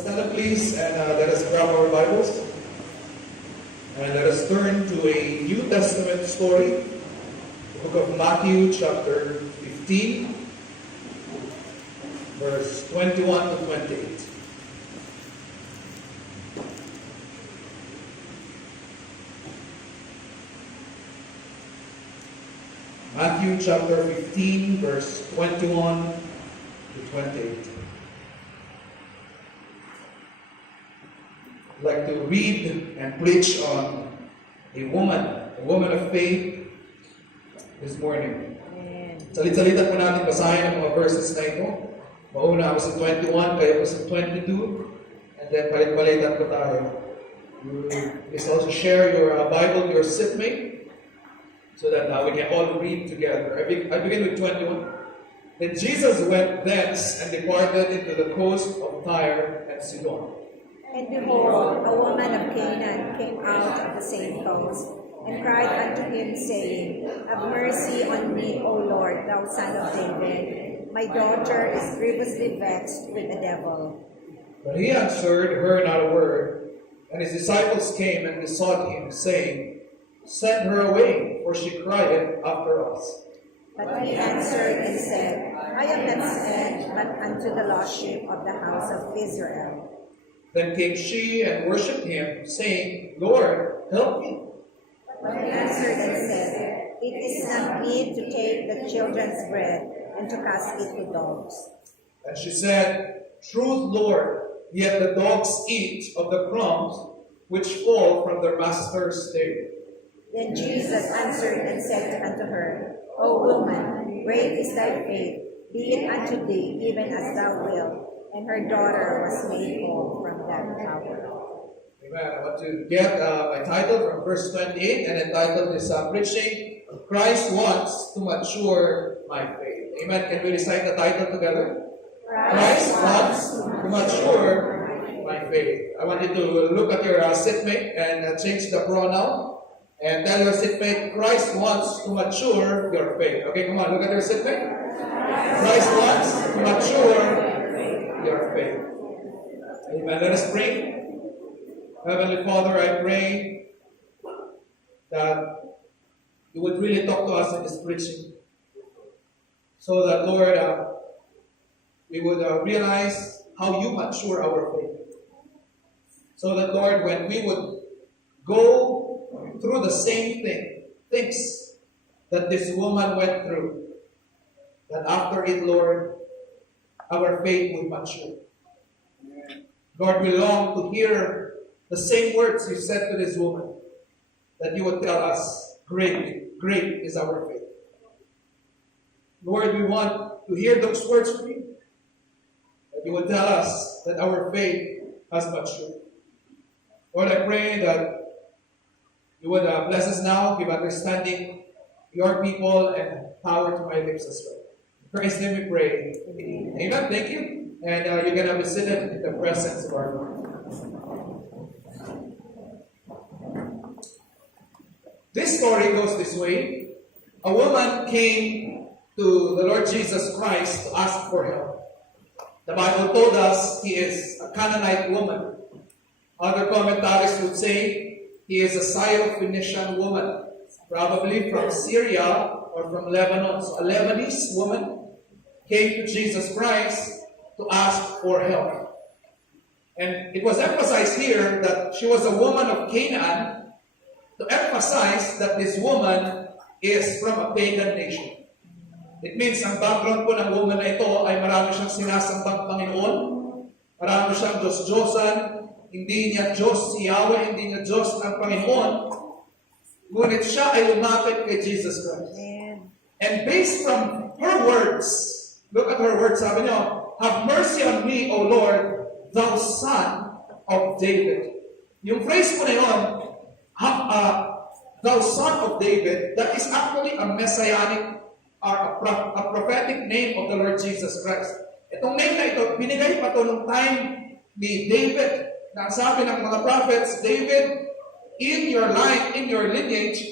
Stand up, please, and let us grab our Bibles. And let us turn to a New Testament story, the book of Matthew, chapter 15, verse 21 to 28. Matthew chapter 15, verse 21 to 28. I'd like to read and preach on a woman of faith this morning. Salit-salitan po natin basahin ang mga verses na ito. Mauna ako sa 21, kayo po sa 22, and then palit-palitan po tayo. Please also share your Bible, your seatmate, so that we can all read together. I begin with 21. Then Jesus went thence and departed into the coast of Tyre and Sidon. And behold, a woman of Canaan came out of the same coast, and cried unto him, saying, Have mercy on me, O Lord, thou son of David. My daughter is grievously vexed with the devil. But he answered her not a word. And his disciples came and besought him, saying, Send her away, for she crieth after us. But he answered and said, I am not sent but unto the lost sheep of the house of Israel. Then came she and worshipped him, saying, Lord, help me. But he answered and said, It is not meet to take the children's bread and to cast it to dogs. And she said, Truth, Lord, yet the dogs eat of the crumbs which fall from their master's table. Then Jesus answered and said unto her, O woman, great is thy faith, be it unto thee even as thou wilt. And her daughter was made whole from that hour. Amen. I want to get my title from verse 28 and entitled this preaching, Christ wants to mature my faith. Amen. Can we recite the title together? Christ wants to mature my faith. I want you to look at your seatmate and change the pronoun and tell your seatmate, Christ wants to mature your faith. Okay, come on, look at your seatmate. Christ wants to mature your faith. Amen. Let us pray. Heavenly Father, I pray that you would really talk to us in this preaching, so that, Lord, we would realize how you mature our faith. So that, Lord, when we would go through the same things that this woman went through, that after it, Lord, our faith will mature. Lord, we long to hear the same words you said to this woman, that you would tell us, great is our faith. Lord, we want to hear those words from you, that you would tell us that our faith has matured. Lord, I pray that you would bless us now, give understanding to your people, and power to my lips as well. In Christ's name we pray. Amen. Thank you. And you're going to be seated in the presence of our Lord. This story goes this way. A woman came to the Lord Jesus Christ to ask for help. The Bible told us he is a Canaanite woman. Other commentaries would say he is a Syro-Phoenician woman, probably from Syria or from Lebanon. So a Lebanese woman came to Jesus Christ to ask for help. And it was emphasized here that she was a woman of Canaan, to emphasize that this woman is from a pagan nation. It means ang background po ng woman na ito ay marami siyang sinasambang Panginoon, marami siyang Diyos-Diyosan, hindi niya Diyos si Yahweh, hindi niya Diyos ang Panginoon, ngunit siya ay lumapit kay Jesus Christ. And based from her words, look at her words, sabi niyo, Have mercy on me, O Lord, thou son of David. Yung phrase po na yun, thou son of David, that is actually a messianic or a prophetic name of the Lord Jesus Christ. Itong name na ito, binigay pa ito nung time ni David. Na sabi ng mga prophets, David, in your line, in your lineage,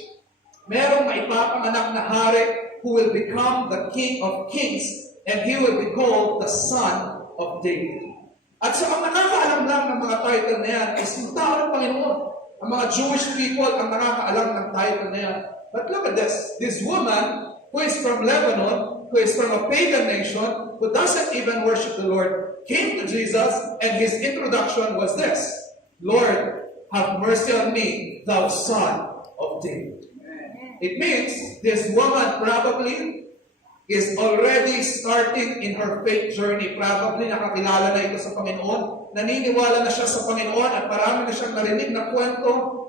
merong maipapanganak na hari who will become the King of Kings, and he will be called the Son of David. At so ang nakakaalam ng mga title na yan is yung tao ng Panginoon. Ang mga Jewish people ang nakakaalam ng title na yan. But look at this. This woman who is from Lebanon, who is from a pagan nation, who doesn't even worship the Lord, came to Jesus, and his introduction was this: Lord, have mercy on me, thou son of David. It means this woman probably is already starting in her faith journey. Probably nakakilala na ito sa Panginoon. Naniniwala na siya sa Panginoon at marami na siyang narinig na kwento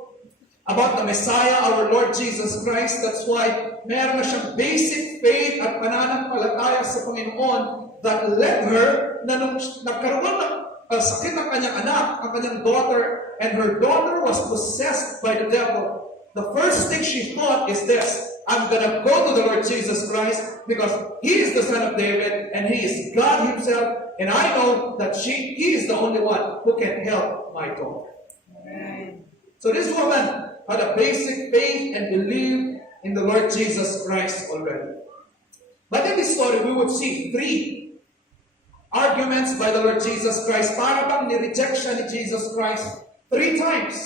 about the Messiah, our Lord Jesus Christ. That's why meron na siyang basic faith at pananampalataya sa Panginoon that led her na nung nagkaroon ng sakit ng kanyang anak, ang kanyang daughter, and her daughter was possessed by the devil. The first thing she thought is this: I'm gonna go to the Lord Jesus Christ because He is the Son of David and He is God Himself, and I know that He is the only one who can help my daughter. Amen. So this woman had a basic faith and believed in the Lord Jesus Christ already. But in this story, we would see three arguments by the Lord Jesus Christ. Para bang ni-reject siya ni Jesus Christ 3 times.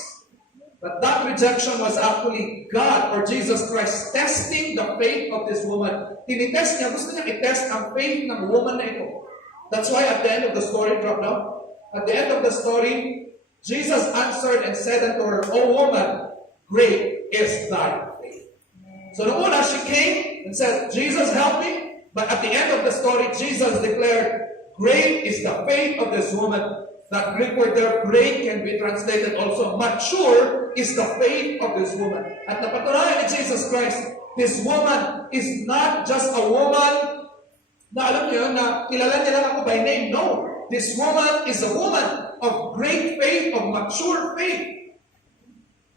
But that rejection was actually God or Jesus Christ testing the faith of this woman. Tinitest niya, gusto niya i-test ang faith ng woman na ito. That's why at the end of the story, drop down. At the end of the story, Jesus answered and said unto her, O woman, great is thy faith. So the one she came and said, Jesus, help me. But at the end of the story, Jesus declared, great is the faith of this woman. That Greek word there, great, can be translated also mature is the faith of this woman. At napatunayan ni Jesus Christ, this woman is not just a woman na alam niyo na kilala niya lang ako by name. No, this woman is a woman of great faith, of mature faith.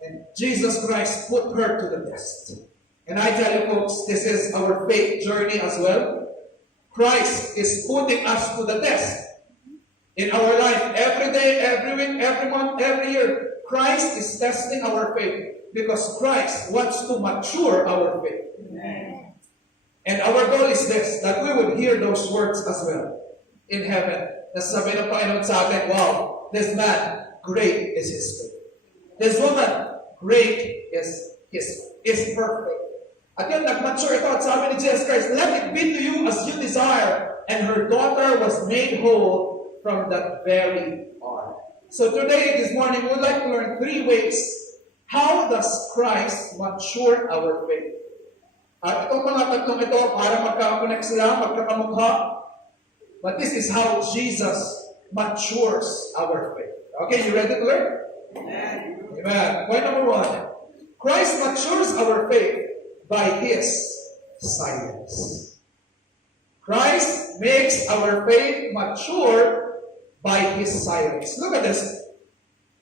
And Jesus Christ put her to the test. And I tell you folks, this is our faith journey as well. Christ is putting us to the test. In our life, every day, every week, every month, every year, Christ is testing our faith because Christ wants to mature our faith. Amen. And our goal is this, that we would hear those words as well in heaven. Nasasabi ng Panginoon sa atin, wow, this man, great is his faith. This woman, great is perfect. At yun, nag-mature ito at sabi ni Jesus Christ, let it be to you as you desire. And her daughter was made whole from that very hour. So today, this morning, we would like to learn 3 ways. How does Christ mature our faith? At itong mga tatlong ito, para magkakakonek sila, magkakamukha. But this is how Jesus matures our faith. Okay, you ready to learn? Amen. Amen. Point number 1. Christ matures our faith by His silence. Christ makes our faith mature by His silence. Look at this.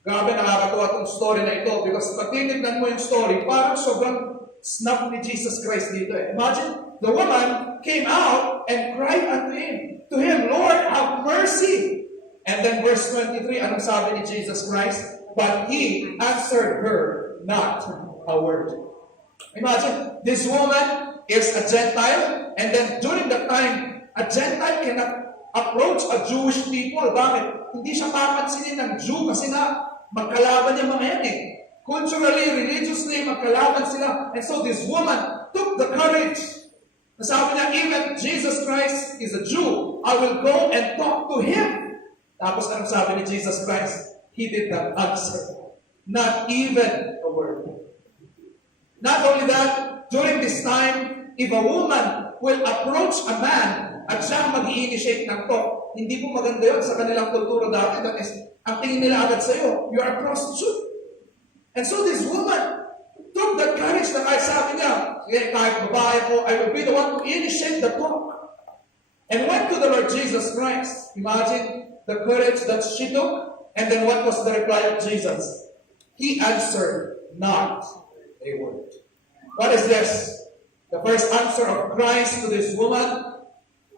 Grabe, nakakatawa itong story na ito because pag tinignan mo yung story, parang sobrang snap ni Jesus Christ dito. Imagine, the woman came out and cried unto Him. To Him, Lord, have mercy. And then verse 23, anong sabi ni Jesus Christ? But He answered her not a word. Imagine, this woman is a Gentile, and then during that time, a Gentile cannot approach a Jewish people. Bakit? Hindi siya papansinin ng Jew kasi na magkalaban yung mga yan eh. Culturally, religiously, magkalaban sila. And so this woman took the courage. Nasabi niya, even Jesus Christ is a Jew. I will go and talk to Him. Tapos anong sabi ni Jesus Christ? He did not answer. Not even a word. Not only that, during this time, if a woman will approach a man at siya mag-i-initiate ng talk, hindi po maganda yun sa kanilang kultura dati. That is, ang tingin nila agad sa iyo, you are a prostitute. And so this woman took that courage na kahit sabi niya, kahit babae ko, I will be the one to initiate the talk. And went to the Lord Jesus Christ. Imagine the courage that she took. And then what was the reply of Jesus? He answered not a word. What is this? The first answer of Christ to this woman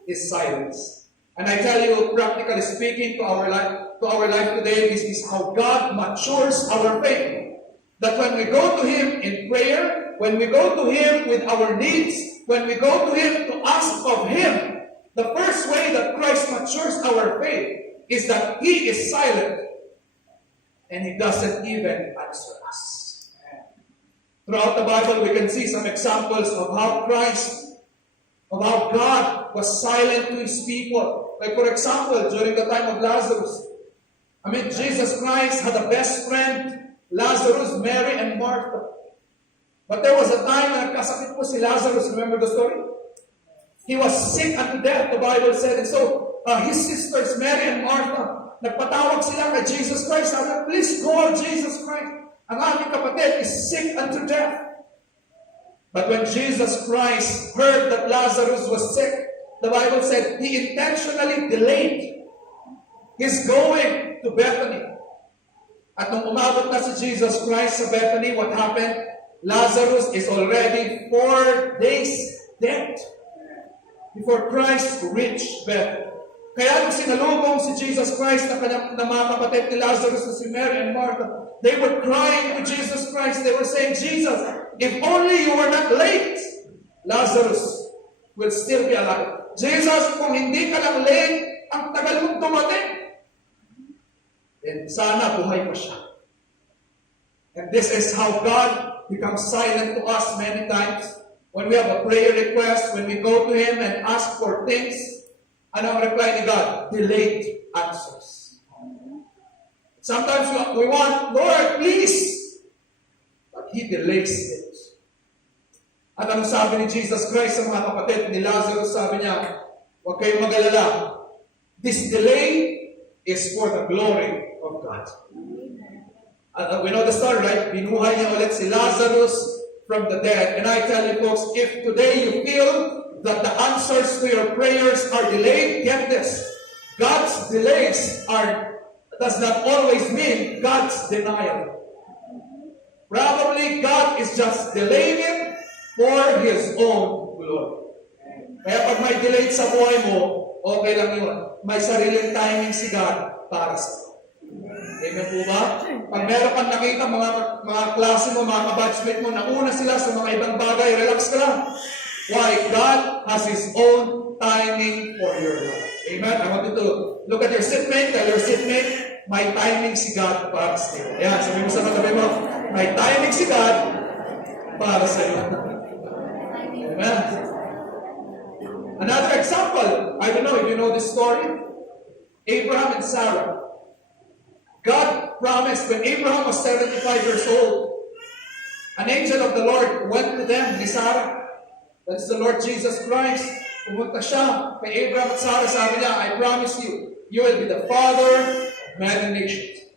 is silence. And I tell you, practically speaking, to our life today, this is how God matures our faith. That when we go to Him in prayer, when we go to Him with our needs, when we go to Him to ask of Him, the first way that Christ matures our faith is that He is silent. and He doesn't even answer us. Throughout the Bible, we can see some examples of how God was silent to His people. Like for example, during the time of Lazarus, Jesus Christ had a best friend, Lazarus, Mary, and Martha. But there was a time na nagkasakit po si Lazarus. Remember the story? He was sick unto death, the Bible said. And so, his sisters, Mary and Martha, nagpatawag sila kay Jesus Christ. Sabi, please call Jesus Christ. Ang aming kapatid is sick unto death. But when Jesus Christ heard that Lazarus was sick, the Bible said He intentionally delayed His going to Bethany. At nung umabot na si Jesus Christ sa Bethany, what happened? Lazarus is already 4 days dead before Christ reached Bethany. Kaya nung sinalubong si Jesus Christ na mga kapatid ni Lazarus na si Mary and Martha, they were crying to Jesus Christ. They were saying, Jesus, if only you were not late, Lazarus will still be alive. Jesus, kung hindi ka lang late, ang tagal mong dumating, then sana buhay pa siya. And this is how God becomes silent to us many times. When we have a prayer request, when we go to Him and ask for things, ano ang reply ni God? Delayed answers. Sometimes we want, Lord, please. But He delays it. At ang sabi ni Jesus Christ sa mga kapatid ni Lazarus, sabi niya, huwag kayong mag-alala. This delay is for the glory of God. And we know the story, right? Binuhay niya ulit si Lazarus from the dead. And I tell you folks, if today you feel that the answers to your prayers are delayed, get this. God's delays does not always mean God's denial. Probably God is just delaying it for His own glory. Kaya pag may delay sa buhay mo, okay lang yun. May sariling timing si God para sa iyo. Amen po ba? Pag meron kang nakita mga klase mo, mga kabatchmate mo, nauna sila sa mga ibang bagay, relax ka lang. Why? God has His own timing for your life. Amen? I want you to look at your seatmate, tell your seatmate, may timing si God para sa iyo. Ayan, sabi mo sa katabi mo, may timing si God para sa iyo. Amen? Another example, I don't know if you know this story, Abraham and Sarah. God promised when Abraham was 75 years old, an angel of the Lord went to them, ni Sarah. That's the Lord Jesus Christ. Pumunta siya kay Abraham at Sarah. Sabi niya, I promise you, you will be the father of many nations.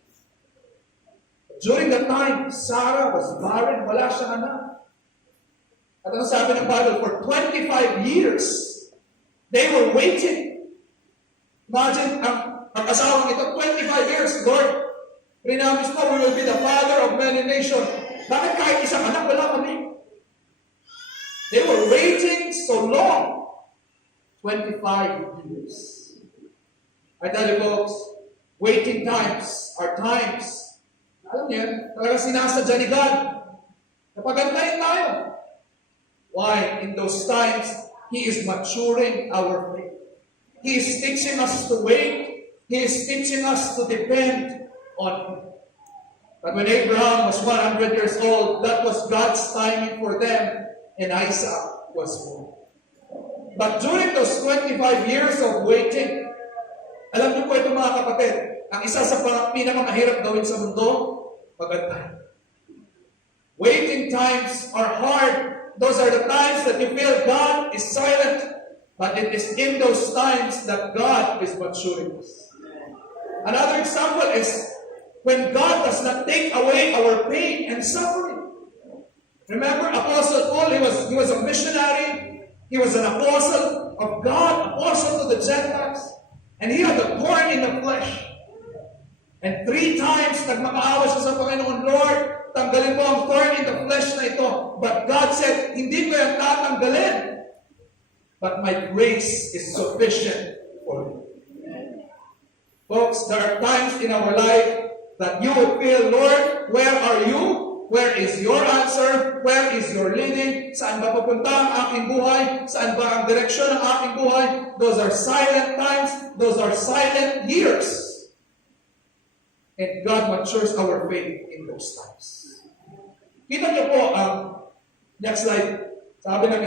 During that time, Sarah was barren. Wala siyang anak. At ano sabi ng Bible? For 25 years, they were waiting. Imagine, ang asawang ito, 25 years, Lord, pinamis mo, we will be the father of many nations. Bakit kahit isang anak wala kami? They were waiting so long. 25 years. I tell you folks, waiting times are times, alam niyo, talaga sinasadya ni God. Napagantayin tayo. Why? In those times, He is maturing our faith. He is teaching us to wait. He is teaching us to depend on Him. But when Abraham was 100 years old, that was God's timing for them, and Isaac was born. But during those 25 years of waiting, alam niyo po ito mga kapatid, ang isa sa pinakamahirap gawin sa mundo, pagantay. Waiting times are hard. Those are the times that you feel God is silent. But it is in those times that God is maturing us. Another example is when God does not take away our pain and suffering. Remember, Apostle Paul, he was a missionary. He was an apostle of God, apostle to the Gentiles. And he had a thorn in the flesh. And 3 times, nagmakaawa siya sa Panginoon, Lord, tanggalin mo ang thorn in the flesh na ito. But God said, hindi ko yan tatanggalin. But my grace is sufficient for you. Folks, there are times in our life that you will feel, Lord, where are you? Where is your answer? Where is your leading? Saan ba pupunta ang aking buhay? Saan ba ang direksyon ng aking buhay? Those are silent times. Those are silent years. And God matures our faith in those times. Kita niyo po ang next slide. Sabi ng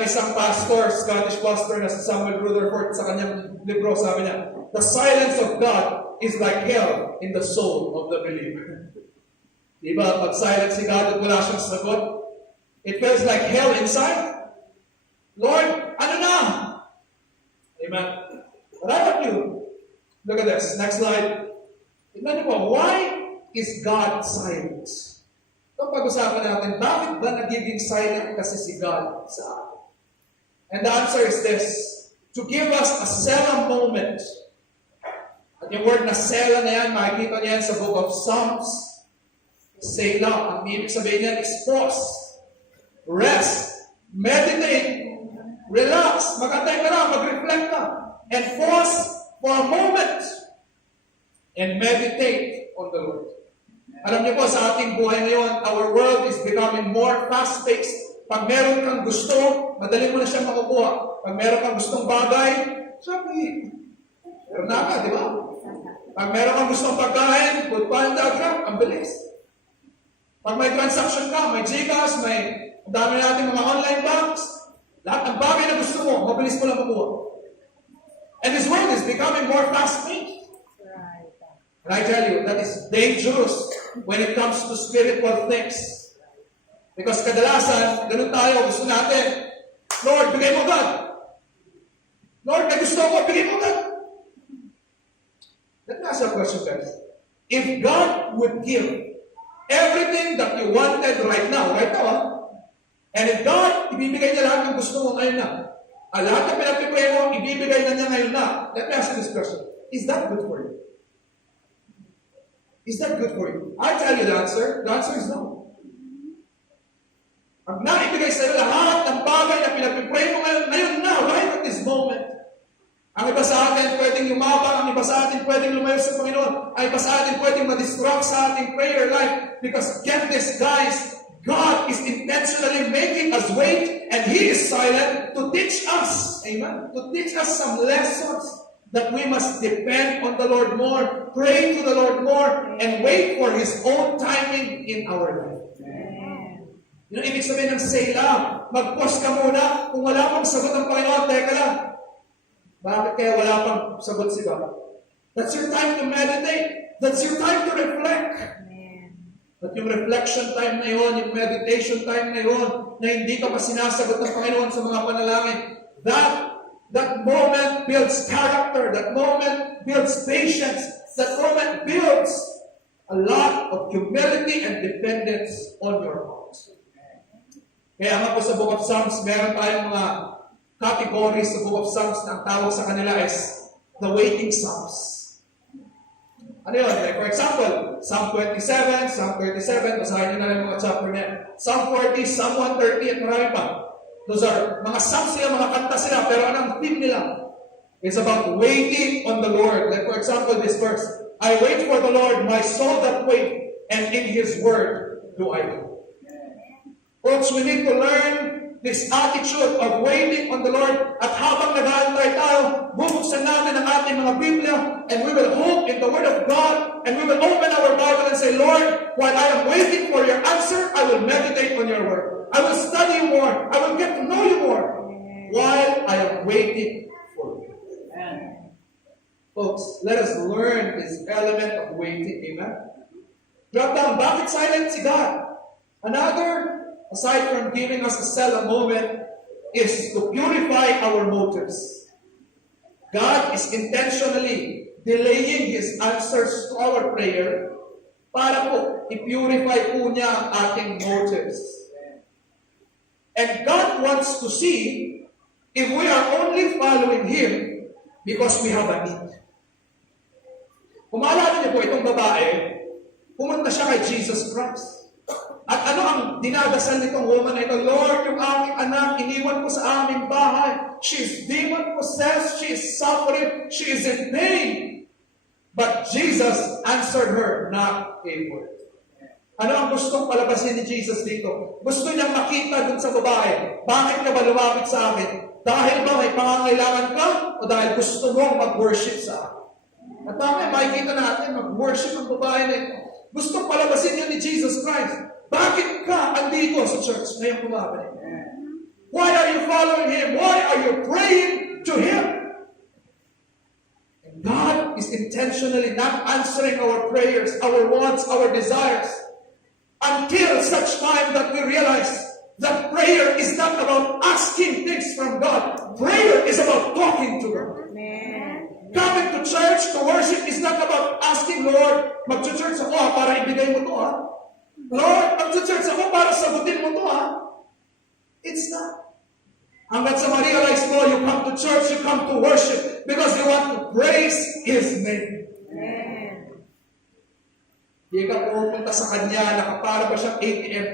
isang pastor, Scottish pastor na si Samuel Rutherford sa kanyang libro, sabi niya, the silence of God is like hell in the soul of the believer. Diba? Pag silent si God at wala siyang sagot, it feels like hell inside. Lord, ano na? Amen. What about you? Look at this. Next slide. Tignan niyo po, why is God silent? Itong pag-usapan natin, bakit ba nagiging silent kasi si God sa atin? And the answer is this, to give us a Selah moment. At yung word na Selah na yan, makikita niya yan sa book of Psalms. Selah, ang ibig sabihin niyan is pause, rest, meditate, relax, mag-antay ka na, mag-reflect ka, and pause for a moment, and meditate on the Lord. Alam niyo po, sa ating buhay ngayon, our world is becoming more fast-paced. Pag meron kang gusto, madali mo na siyang makukuha. Pag meron kang gustong bagay, sabi, meron na ka, di ba? Pag meron kang gustong pagkain, put pa ang dagat, ang bilis. Pag may transaction ka, may GCash, may dami natin mga online banks, lahat ng bagay na gusto mo, mabilis mo lang makuha. And this world is becoming more fast-paced. And I tell you, that is dangerous when it comes to spiritual things. Because kadalasan, ganun tayo, gusto natin, Lord, bigay mo God. Lord, may gusto ko, bigay mo God. Let me ask you a question, guys. If God would give everything that you wanted right now, and if God, ibibigay niya lahat ng gusto mo ngayon na, lahat ng pinagpipray mo, ibibigay na niya ngayon na, let me ask you this question. Is that good for you? Is that good for you? I tell you the answer. The answer is no. Pag naibigay sa iyo lahat ng bagay na pinagpipray mo ngayon na, right at this moment. Ang iba sa atin pwedeng yumabang, ang iba sa atin pwedeng lumayo sa Panginoon, ang iba sa atin pwedeng ma-distract sa ating prayer life. Because get this, guys, God is intentionally making us wait, and He is silent to teach us, amen, to teach us some lessons that we must depend on the Lord more, pray to the Lord more, and wait for His own timing in our life. Yung ibig sabihin ng Selah, mag-pause ka muna. Kung wala pang sagot ng Panginoon, teka lang. Bakit kaya wala pang sagot si God? That's your time to meditate. That's your time to reflect. At yung reflection time na yun, yung meditation time na yun, na hindi ka pa sinasagot ng Panginoon sa mga panalangin, that moment builds character. That moment builds patience. That moment builds a lot of humility and dependence on your heart. Kaya nga po sa Book of Psalms, meron tayong mga categories sa Book of Psalms na ang tawag sa kanila is the waiting Psalms. Ano yun? Like for example, Psalm 27, Psalm 37, basahin nyo na lang mga chapter niya. Psalm 40, Psalm 130, at marami pa. Those are mga psalms sila, mga kanta sila, pero anong theme nila? It's about waiting on the Lord. Like for example, this verse, I wait for the Lord, my soul that wait, and in His word do I hope. Folks, we need to learn this attitude of waiting on the Lord, at habang nag-aantay tayo, bubuksan natin ang ating mga Biblia, and we will hope in the Word of God, and we will open our Bible and say, Lord, while I am waiting for your answer, I will meditate on your Word. I will study you more. I will get to know you more while I am waiting for you. Amen. Folks, let us learn this element of waiting. Amen? Drop down. Bakit silent si God? Another, aside from giving us a Selah moment, is to purify our motives. God is intentionally delaying His answers to our prayer para po i-purify po niya ang ating motives. And God wants to see if we are only following Him because we have a need. Kung maalala niyo po itong babae, pumunta siya kay Jesus Christ. At ano ang dinadasal nitong woman na ito? Lord, yung aking anak, iniwan ko sa aming bahay. She is demon-possessed. She is suffering. She is in pain. But Jesus answered her not a word. Ano ang gustong palabasin ni Jesus dito? Gusto niyang makita dun sa babae. Bakit ka ba lumapit sa akin? Dahil ba may pangangailangan ka? O dahil gusto mong mag-worship sa akin? At tama, makikita natin, mag-worship ang babae na ito. Gusto palabasin yun ni Jesus Christ. Bakit ka andito sa church ngayong babae? Why are you following Him? Why are you praying to Him? And God is intentionally not answering our prayers, our wants, our desires, until such time that we realize that prayer is not about asking things from God. Prayer is about talking to God. Amen. Coming to church to worship is not about asking, Lord, mag-church ako para ibigay mo to Lord, mag-church ako para sagutin mo to It's not. Hanggang sa ma-realize mo, you come to church, you come to worship because you want to praise His name. Amen. Hindi ka pupunta sa Kanya, nakapara pa siyang ATM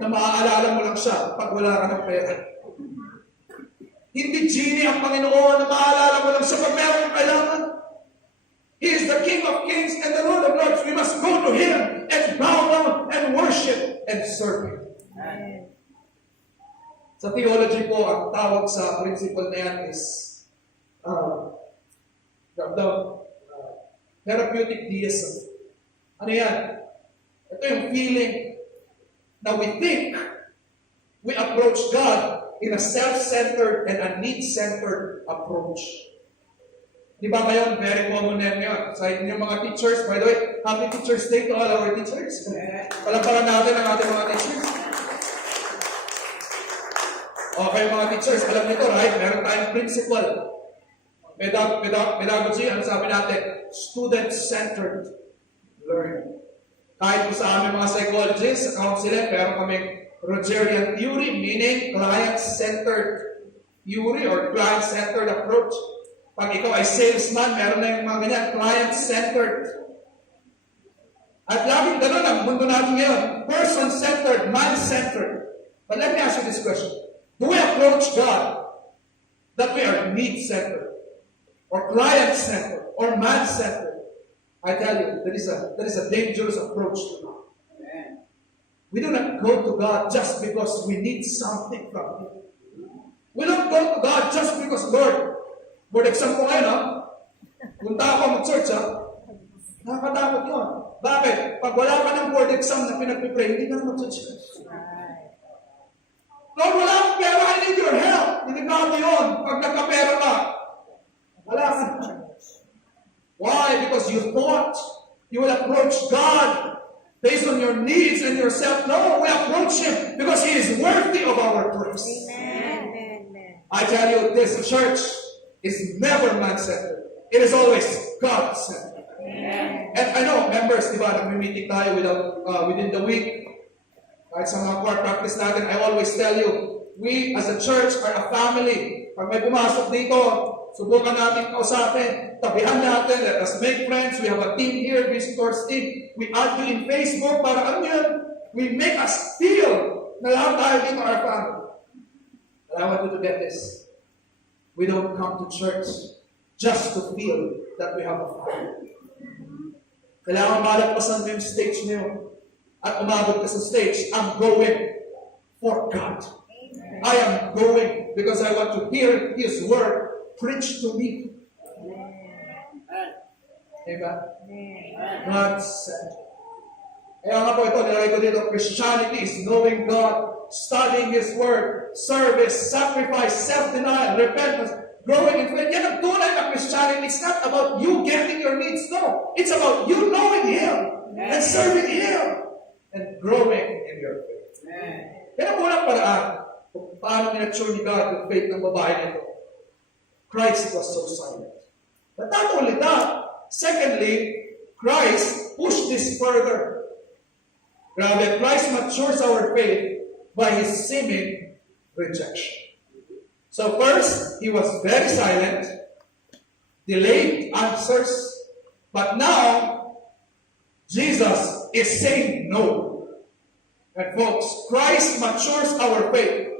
na maaalala mo lang siya pag wala ka ng pera. Hindi genie ang Panginoon na maaalala mo lang siya pag meron kang kailangan. He is the King of Kings and the Lord of Lords. We must go to Him and bow down and worship and serve Him. Amen. Sa theology po, ang tawag sa principle na yan is therapeutic deism. Ano yan? Ito yung feeling na we think we approach God in a self-centered and a need-centered approach. Di ba ngayon, very common na yan. Sa inyong mga teachers, by the way, happy Teacher's Day to all our teachers. Palapalan natin ang ating mga teachers. Okay, mga teachers, alam nito, right? Meron tayong principle. Pedagogy, ano sabi natin? Student-centered learning. Kahit po sa aming mga psychologists, sa counseling, meron kaming Rogerian theory, meaning client-centered theory or client-centered approach. Pag ikaw ay salesman, meron na yung mga ganyan, client-centered. At laging gano'n ang mundo natin ngayon, person-centered, man-centered. But let me ask you this question. Do we approach God that we are need-centered, or client-centered, or man-centered? I tell you, that is a dangerous approach to God. We do not go to God just because we need something from Him. We don't go to God just because, Lord, board exam ko ngayon, punta ako mag-church, nakakatakot yun. Bakit? Pag wala ka ng board exam na pinagpipray, hindi ka na mag-church. Lord, wala akong pera, I need your help. Hindi ka yun. Pag nagkapera ka, wala ka na. Why? Because you thought you will approach God based on your needs and yourself. No, we approach Him because He is worthy of our praise. Amen. Amen. I tell you, this church is never man-centered. It is always God-centered. Amen. And I know, members, di ba, nag-meeting tayo within the week. Kahit sa mga core practice natin, I always tell you, we as a church are a family. Pag may pumasok dito, subukan natin kausapin, tabihan natin, let us make friends. We have a team here, visitors team. We add you in Facebook para alam yun, we make us feel na lahat tayo dito are family. But I want you to get this. We don't come to church just to feel that we have a family. Kailangan malagpasan mo yung stage niyo at umabot ka sa stage. I'm going for God. I am going because I want to hear His word preached to me. Amen? God said. Kaya nga po ito, nilagay ko dito, Christianity is knowing God, studying His word, service, sacrifice, self-denial, repentance, growing in faith. Yan ang tunay na Christianity. It's not about you getting your needs. No. It's about you knowing Him and serving Him and growing in your faith. Yan ang unang paraan kung paano minature ni God yung faith ng babae nito. Christ was so silent. But not only that, secondly, Christ pushed this further. Grabe, Christ matures our faith by His seeming rejection. So first, He was very silent, delayed answers, but now, Jesus is saying no. And folks, Christ matures our faith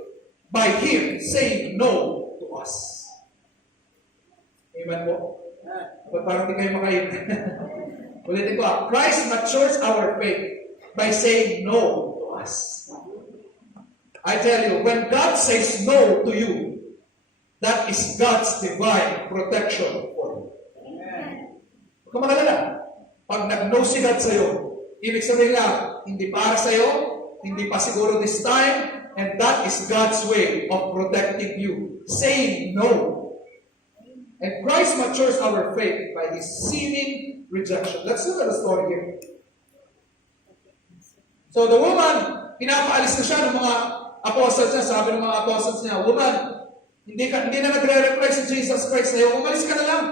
by Him saying no to us. Amen po? But parang di kayo makain. Ulitin ko Christ matures our faith by saying no to us. I tell you, when God says no to you, that is God's divine protection for you. Kung makalala, pag nag-no si God sa'yo, ibig sabihin lang, hindi para sa'yo, hindi pa siguro this time, and that is God's way of protecting you. Saying no. And Christ matures our faith by His seeming rejection. Let's look at the story here. So the woman, pinapaalis na siya ng mga apostles niya. Sabi ng mga apostles niya, woman, hindi na nagre-reply si Jesus Christ sa'yo. Umalis ka na lang.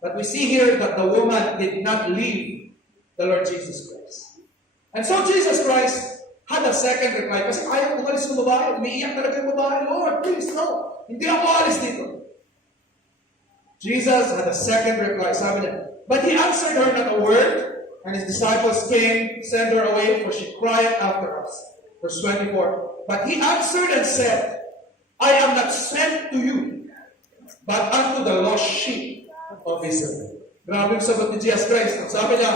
But we see here that the woman did not leave the Lord Jesus Christ. And so Jesus Christ had a second reply. Kasi ayaw umalis ng babae. Umiiyak talaga yung babae. Lord, please, no. Hindi ako alis dito. Jesus had a second reply. Sabi niya, but He answered her not a word, and His disciples came, sent her away, for she cried after us. Verse 24. But He answered and said, I am not sent to you, but unto the lost sheep of Israel. Grabe yung sagot ni Jesus Christ. Sabi niya,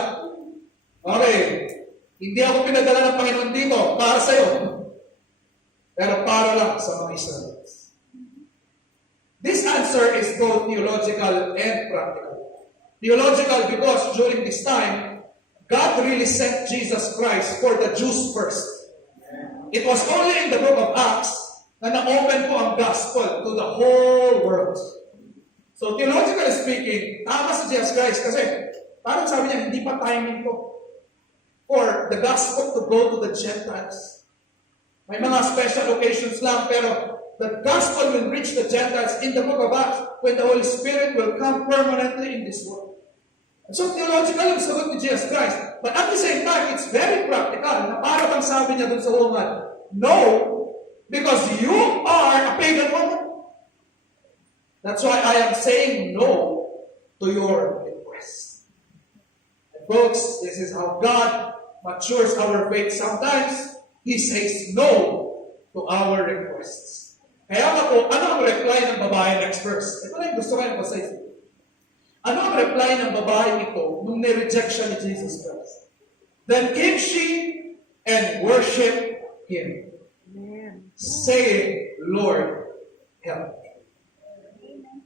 okay, hindi ako pinadala ng Panginoon dito para sa iyo, pero para lang sa mga Israelites. This answer is both theological and practical. Theological because during this time, God really sent Jesus Christ for the Jews first. It was only in the book of Acts na na-open po ang gospel to the whole world. So theologically speaking, tama si Jesus Christ kasi parang sabi niya, hindi pa timing to for the gospel to go to the Gentiles. May mga special occasions lang, pero the gospel will reach the Gentiles in the book of Acts when the Holy Spirit will come permanently in this world. And so theological yung sagot ni Jesus Christ. But at the same time, it's very practical na para bang sabi niya dun sa woman, no, because you are a pagan woman. That's why I am saying no to your request. And folks, this is how God matures our faith. Sometimes, He says no to our requests. Kaya nga po, ano ang reply ng babae next verse? Ito na yung gusto ko yung pasay. Ano ang reply ng babae ito nung ni-reject siya ni Jesus Christ? Then came she and worshipped Him, saying, Lord, help me.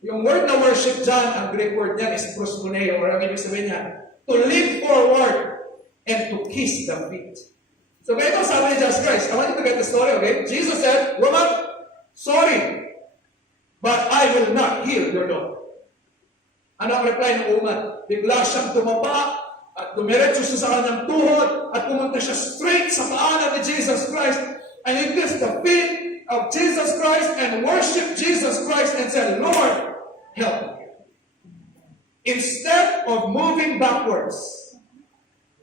Yung word na worship dyan, ang Greek word niyan is proskuneo, or ang ibig sabihin niya, to lean forward and to kiss the feet. So ganito sabi ni Jesus Christ, I want you to get the story, okay? Jesus said, woman, sorry, but I will not heal your daughter. Ano ang reply ng woman? Bigla siyang tumapa at dumiretso siya sa kanyang tuhod at pumunta siya straight sa paanan ni Jesus Christ and he kissed the feet of Jesus Christ and worshiped Jesus Christ and said, Lord, help me. Instead of moving backwards,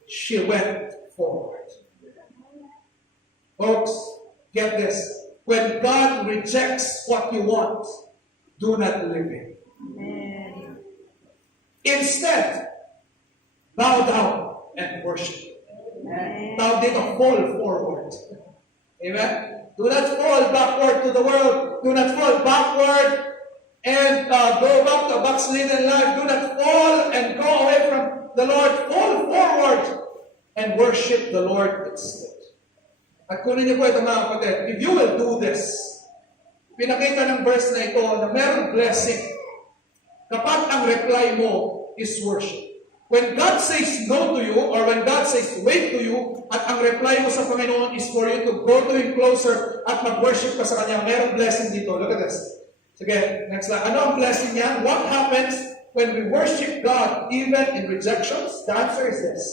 she went forward. Folks, get this. When God rejects what you want, do not live it. Amen. Instead, bow down and worship. Amen. Bow down, fall forward. Amen? Do not fall backward to the world. Do not fall backward and go back to a backslidden life. Do not fall and go away from the Lord. Fall forward and worship the Lord instead. At kunin niyo po ito mga kapatid, if you will do this, pinakita ng verse na ito na merong blessing kapag ang reply mo is worship. When God says no to you, or when God says wait to you, at ang reply mo sa Panginoon is for you to go to Him closer at mag-worship ka sa Kanya, merong blessing dito. Look at this. Sige, next slide. Ano ang blessing niyan? What happens when we worship God even in rejections? The answer is this.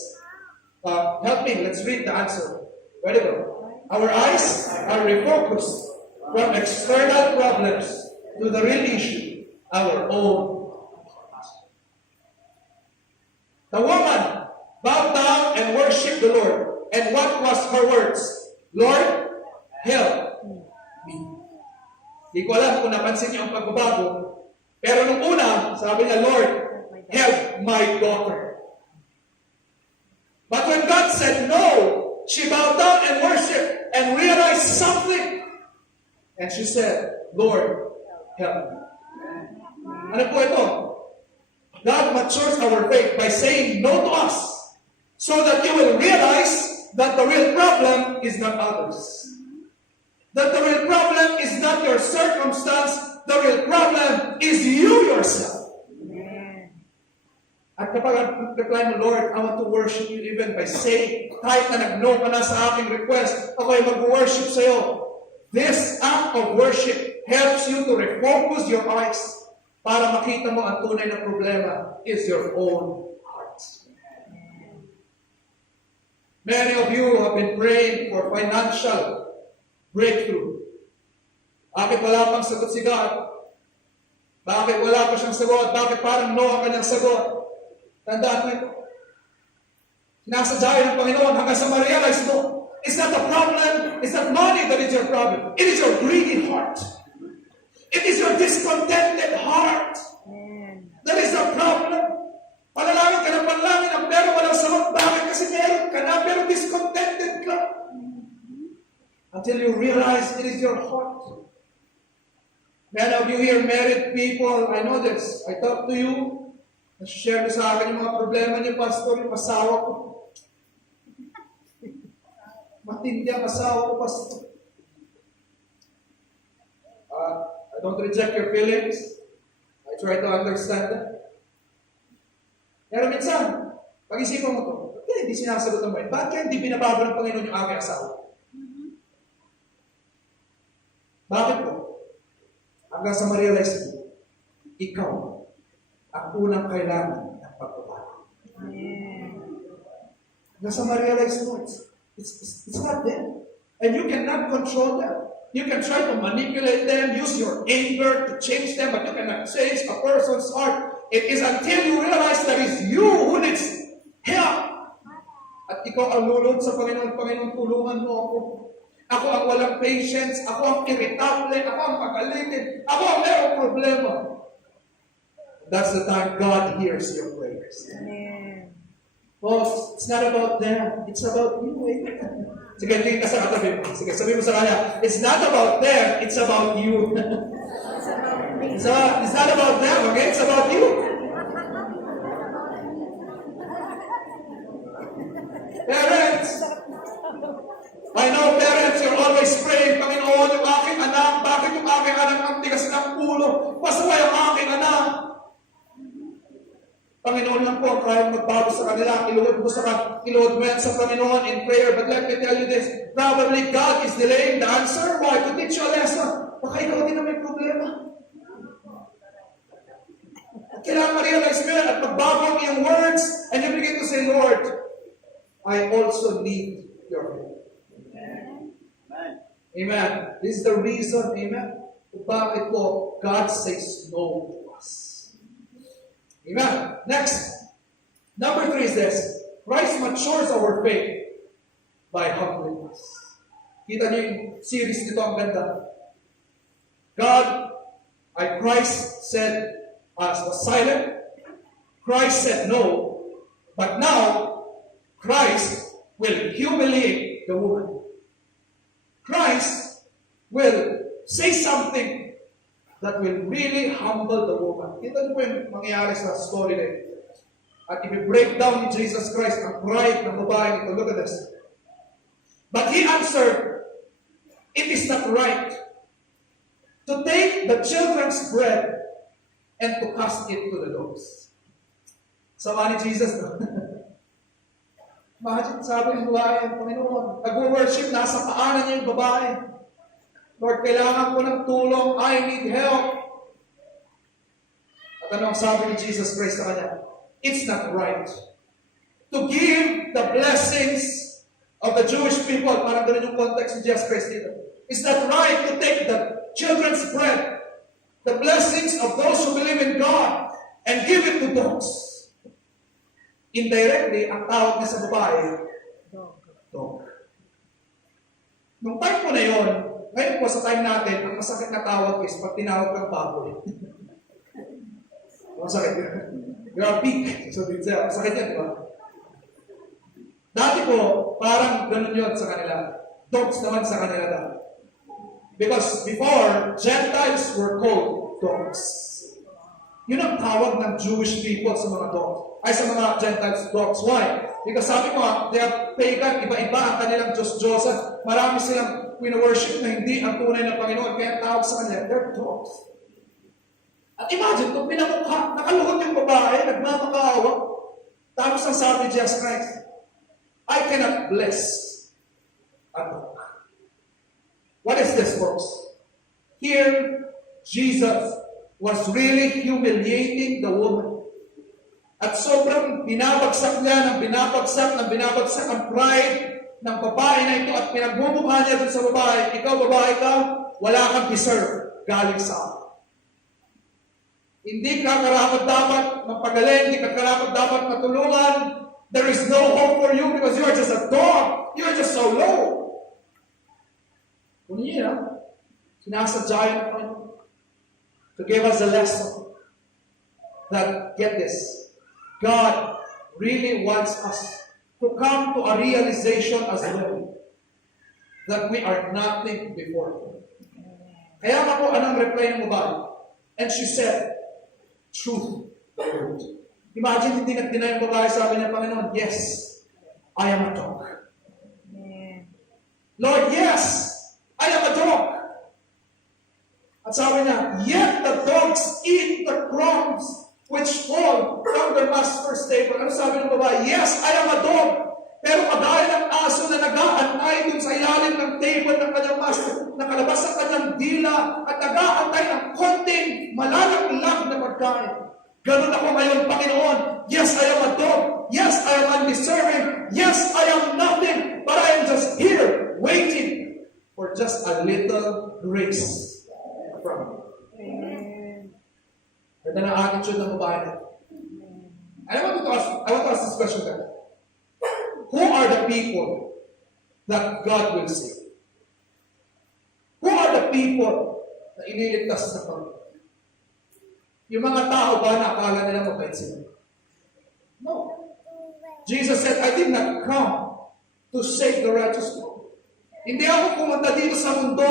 Help me, let's read the answer. Ready, go. Our eyes are refocused from external problems to the real issue, our own. The woman bowed down and worshipped the Lord. And what was her words? Lord, help me. Di ko alam kung napansin niyo ang pagbabago. Pero nung una, sabi niya, Lord, help my daughter. But when God said no, she bowed down and worshipped and realized something. And she said, Lord, help me. Ano po ito? God matures our faith by saying no to us so that you will realize that the real problem is not others. That the real problem is not your circumstance. The real problem is you yourself. At kapag ang reply mo, Lord, I want to worship you even by saying, kahit na nag-no ka na sa aking request, ako ay mag-worship sa iyo. This act of worship helps you to refocus your eyes para makita mo ang tunay na problema is your own heart. Many of you have been praying for financial breakthrough. Bakit wala pang sagot si God? Bakit wala pa siyang sagot? Bakit parang no ang kanyang sagot? Tandaan mo ito. Sinasadya ng Panginoon hanggang sa ma-realize mo, it's not the problem, it's not money that is your problem. It is your greedy heart. It is your discontented heart. That is the problem. Panalangin ka ng panalangin ang pero walang sagot. Bakit? Kasi meron ka na pero discontented ka. Until you realize it is your heart. Many of you here, married people, I know this. I talk to you. Share ko sa akin yung mga problema niyo, Pastor, yung asawa ko. Matindi ang asawa ko, Pastor. I don't reject your feelings. I try to understand them. Pero minsan, pag-isipan mo to, ba't kaya hindi sinasagot mo? Bakit kaya hindi binabago ng Panginoon yung aking asawa? Bakit po? Hanggang sa ma-realize mo, ikaw ang unang kailangan ng pagbabago. Hanggang sa ma-realize mo, it's not them. And you cannot control them. You can try to manipulate them, use your anger to change them, but you cannot change a person's heart. It is until you realize that it's you who needs help. At ikaw ang lulod sa Panginoon, Panginoon, tulungan mo ako. Ako ang walang patience, ako ang irritable, ako ang magalitin, ako ang mayroong problema. That's the time God hears your prayers. Amen. Well, it's not about them, it's about you. Amen. Sige, tingin ka sa katabi mo. Sige, sabi mo sa kanya, it's not about them, it's about you. It's not about them, okay? It's about you. Parents, I know parents, you're always praying, Panginoon, yung aking anak, bakit yung aking anak ang tigas ng ulo? Pasaway ang aking anak. Panginoon lang po ang kaya magbago sa kanila. Iluhod mo yan sa Panginoon in prayer. But let me tell you this, probably God is delaying the answer. Why? To teach you a lesson. Baka ikaw din na may problema. Kailangan ma-realize mo yan at magbago ang iyong words and you begin to say, Lord, I also need your help. Amen. This is the reason, amen, kung bakit po God says no to us. Amen. Next. Number 3 is this. Christ matures our faith by humbling us. Kita niyo yung series nito, ang ganda. God, Christ said, was silent. Christ said no. But now, Christ will humiliate the woman. Christ will say something that will really humble the woman. Kita niyo po yung mangyayari sa story na ito. At i-break down ni Jesus Christ ang pride ng babae nito. Look at this. But he answered, it is not right to take the children's bread and to cast it to the dogs. Sama ni Jesus. Imagine, sabi ng babae, Panginoon, nag-worship, nasa paanan niya yung babae. Lord, kailangan ko ng tulong. I need help. At anong sabi ni Jesus Christ sa kanya? It's not right to give the blessings of the Jewish people. Parang ganun yung context ni Jesus Christ dito. It's not right to take the children's bread, the blessings of those who believe in God, and give it to dogs. Indirectly, ang tawag niya sa babae, dog. Nung time ko na yun, ngayon po sa time natin, ang masakit na tawag is pag tinawag kang baboy. Masakit yun. You're a pig. So, masakit yan, di ba? Dati po, parang ganun yun sa kanila. Dogs naman sa kanila dati. Because before, Gentiles were called dogs. Yun ang tawag ng Jewish people sa mga dogs. Ay, sa mga Gentiles dogs. Why? Because sabi mo, they are pagan, iba-iba ang kanilang Diyos-Diyosan. Marami silang wino-worship na hindi ang tunay ng Panginoon. Kaya tawag sa kanila, they're dogs. At imagine, kung pinamukha, nakaluhod yung babae, nagmamakaawa, Tapos ang sabi ni Jesus Christ, I cannot bless a dog. What is this, folks? Here, Jesus was really humiliating the woman. At sobrang binabagsak niya ng binabagsak ang pride ng babae na ito at pinagbubukha niya dun sa babae. Ikaw, babae ka, wala kang deserve galing sa akin. Hindi ka karapat dapat magpagaling, hindi ka karapat dapat matulungan. There is no hope for you because you are just a dog. You are just so low. Kung yun, sinasadya yun ng Panginoon to give us a lesson that, get this, God really wants us to come to a realization as well that we are nothing before Him. Kaya nga po, anong reply ng babae? And she said, truth, Lord. Imagine, hindi nag-deny yung babae, sabi niya, Panginoon, yes, I am a dog. Lord, yes, I am a dog. At sabi niya, yet the dogs eat the crumbs which fall from their master's table. Ano sabi ng babae? Yes, I am a dog. Pero kagaya ng aso na nag-aantay dun sa ilalim ng table ng kanyang master, nakalabas ang kanyang dila at nag-aantay ng konting malalaglag na pagkain. Ganun ako ngayon, Panginoon. Yes, I am a dog. Yes, I am undeserving. Yes, I am nothing. But I am just here, waiting for just a little grace from you. Ganda na attitude ng babae na. And I want to ask this question guys. Who are the people that God will save? Who are the people na iniligtas na Panginoon? Yung mga tao ba na akala nila mabait sila? No. Jesus said, I did not come to save the righteous people. Hindi ako pumunta dito sa mundo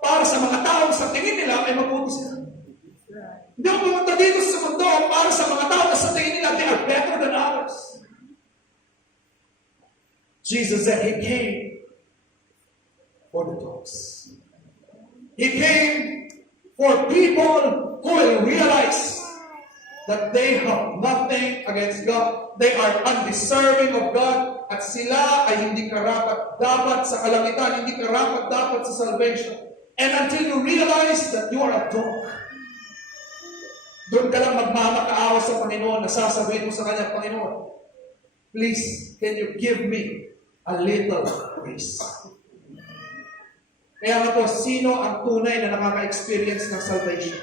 para sa mga tao sa tingin nila ay mabuti sila. Hindi ako pumunta dito sa mundo para sa mga tao na sa tingin nila they are better than others. Jesus said He came for the dogs. He came for people who will realize that they have nothing against God. They are undeserving of God. At sila ay hindi karapat-dapat sa kalangitan, hindi karapat-dapat sa salvation. And until you realize that you are a dog, doon ka lang magmamakaawa sa Panginoon, nasasabihin mo sa Kanya, Panginoon, please, can you give me a little grace? Kaya nga po, sino ang tunay na nakaka-experience ng salvation?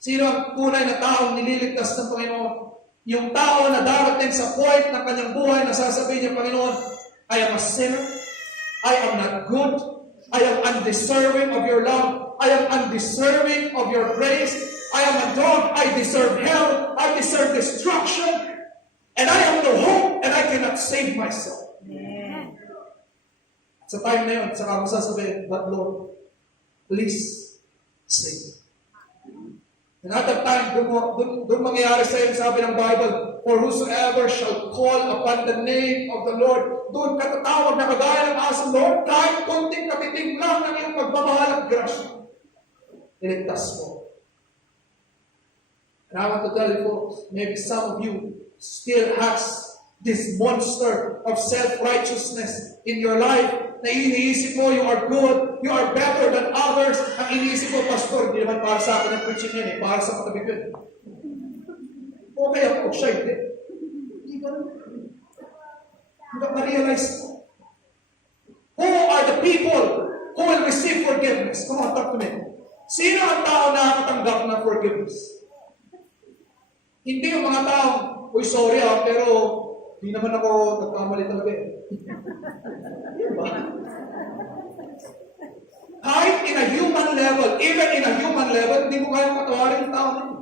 Sino ang tunay na taong nililigtas ng Panginoon? Yung tao na darating sa point ng kanyang buhay na sasabihin niya, Panginoon, I am a sinner, I am not good, I am undeserving of your love, I am undeserving of your grace, I am a dog, I deserve hell, I deserve destruction, and I have no hope, and I cannot save myself. Amen. Sa time na yun, saka mo sasabihin, but Lord, please save me. And at that time, doon mangyayari sa iyo, sabi ng Bible, for whosoever shall call upon the name of the Lord, doon katatawag na kagaya ng aso, Lord, kahit konting katiting lang ng iyong pagmamahal at grasya, iligtas mo. And I want to tell you folks, maybe some of you still has this monster of self-righteousness in your life, na iniisip mo, you are good, you are better than others. Ang iniisip mo, Pastor, hindi naman para sa akin ang preaching yun eh, para sa katabit yun. Okay ako, siya hindi. Hindi ka naman. Hindi ka ma-realize mo. Who are the people who will receive forgiveness? Come on, talk to me. Sino ang tao na nakatanggap ng forgiveness? Hindi yung mga tao, uy, sorry pero di naman ako nagkamali talaga eh. Diba? Kahit in a human level, even in a human level, hindi mo kayang patawarin yung tao na yun.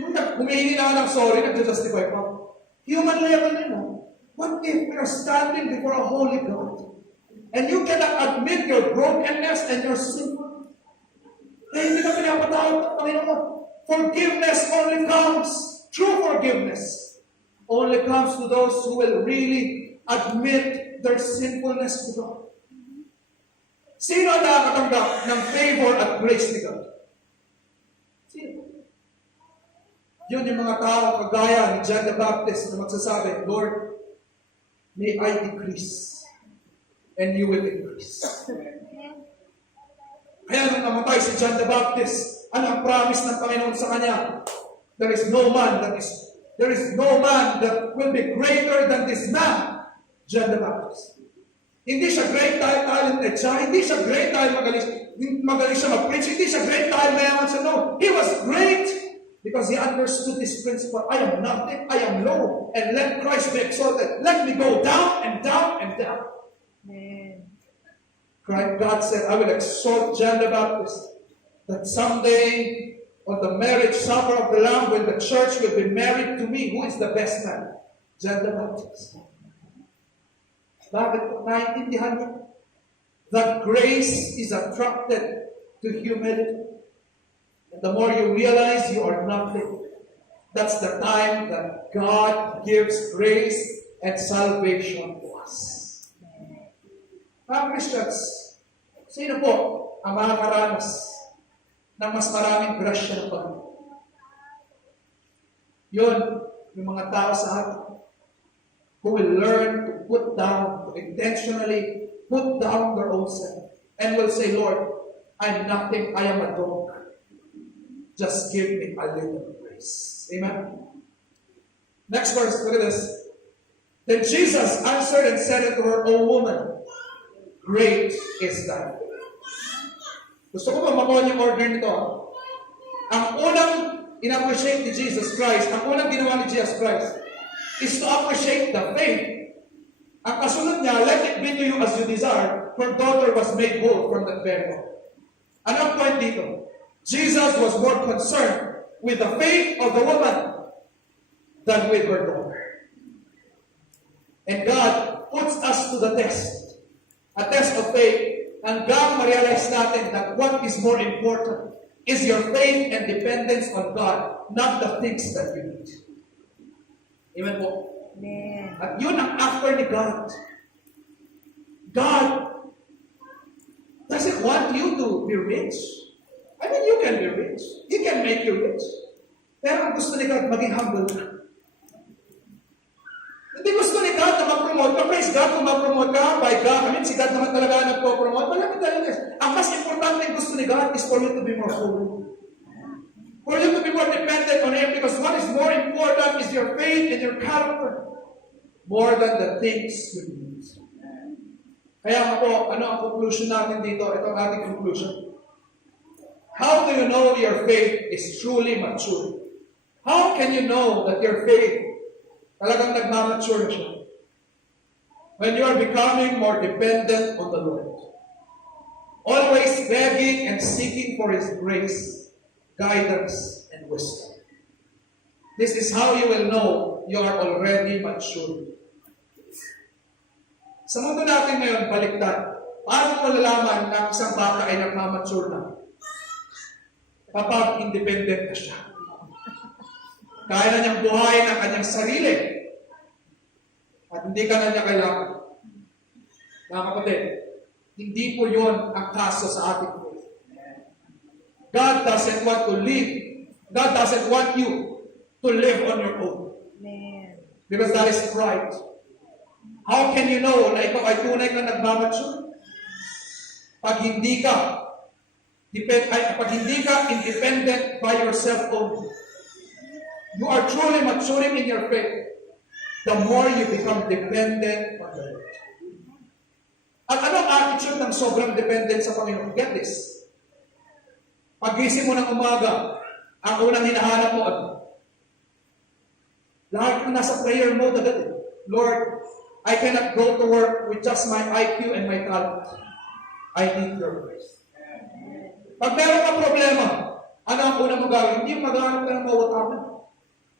Yung humihingi na ng sorry, nag-justify pa. Human level na yun. What if we are standing before a holy God and you cannot admit your brokenness and your sin? Eh, hindi ka pinapatawad ng Panginoon. Forgiveness only comes, true forgiveness only comes to those who will really admit their sinfulness to God. Sino ang nakakatanggap ng favor at grace ni God? Sino? Yun yung mga tao kagaya ni John the Baptist na magsasabi, Lord, may I decrease and you will increase. Kaya nung namatay si John the Baptist, ano ang promise ng Panginoon sa kanya? There is no man that will be greater than this man, John the Baptist. Hindi siya great dahil talented siya, hindi siya great dahil magaling siya mag-preach, hindi siya great dahil mayaman siya. No, he was great because he understood this principle. I am nothing, I am low, and let Christ be exalted. Let me go down and down and down. Amen. God said, I will exalt John the Baptist, that someday on the marriage supper of the Lamb, when the church will be married to me, who is the best man? John the Baptist. Bakit po naiintindihan niyo? That grace is attracted to humility. And the more you realize you are nothing, that's the time that God gives grace and salvation to us. Mga Christians, sino po ang makakaranas ng mas maraming grasya ng Panginoon? Yun, yung mga tao sa atin who will learn to put down, to intentionally put down their own self, and will say, Lord, I'm nothing, I am a dog. Just give me a little grace. Amen? Next verse, look at this. Then Jesus answered and said unto her, O woman, great is thy faith. Gusto ko ba makuha yung order nito? Ang unang in-appreciate ni Jesus Christ, ang unang ginawa ni Jesus Christ, is to appreciate the faith. Ang kasunod niya, let it be to you as you desire, her daughter was made whole from that very moment. Ano ang point dito? Jesus was more concerned with the faith of the woman than with her daughter. And God puts us to the test. A test of faith. And God ma-realize natin that what is more important is your faith and dependence on God, not the things that you need. Amen po? Amen. At yun ang after ni God. God doesn't want you to be rich. I mean, you can be rich. He can make you rich. Pero ang gusto ni God, maging humble ka. Hindi gusto ni God na mag-promote ka. Praise God kung mag-promote ka by God. I mean, si God naman talaga nagpo-promote. Malamit talaga. Ang mas importante gusto ni God is for you to be more holy. For you to be more dependent on Him, because what is more important is your faith and your character more than the things you need. Kaya nga po, ano ang conclusion natin dito? Ito ang ating conclusion. How do you know your faith is truly mature? How can you know that your faith talagang nagmamature na siya? When you are becoming more dependent on the Lord. Always begging and seeking for His grace, guidance, and wisdom. This is how you will know you are already mature. Sa mundo natin ngayon, baliktad. Paano mo malalaman na isang bata ay nagmamature na? Kapag independent na siya. Kaya na niyang buhayin ang kanyang sarili. At hindi ka na niya kailangan. Mga kapatid, hindi po yun ang kaso sa ating faith. God doesn't want to live. God doesn't want you to live on your own. Amen. Because that is pride. How can you know na ikaw ay tunay kang nagmamature? Pag hindi ka independent by yourself only. You are truly maturing in your faith. The more you become dependent on the Lord. At anong attitude ng sobrang dependent sa Panginoon? Get this. Pagising mo ng umaga, ang unang hinahanap mo, lahat ng nasa prayer mode agad. Lord, I cannot go to work with just my IQ and my talent. I need your grace. Pag meron kang problema, ano ang unang mo gawin? Hindi maghahanap ka ng mawataman.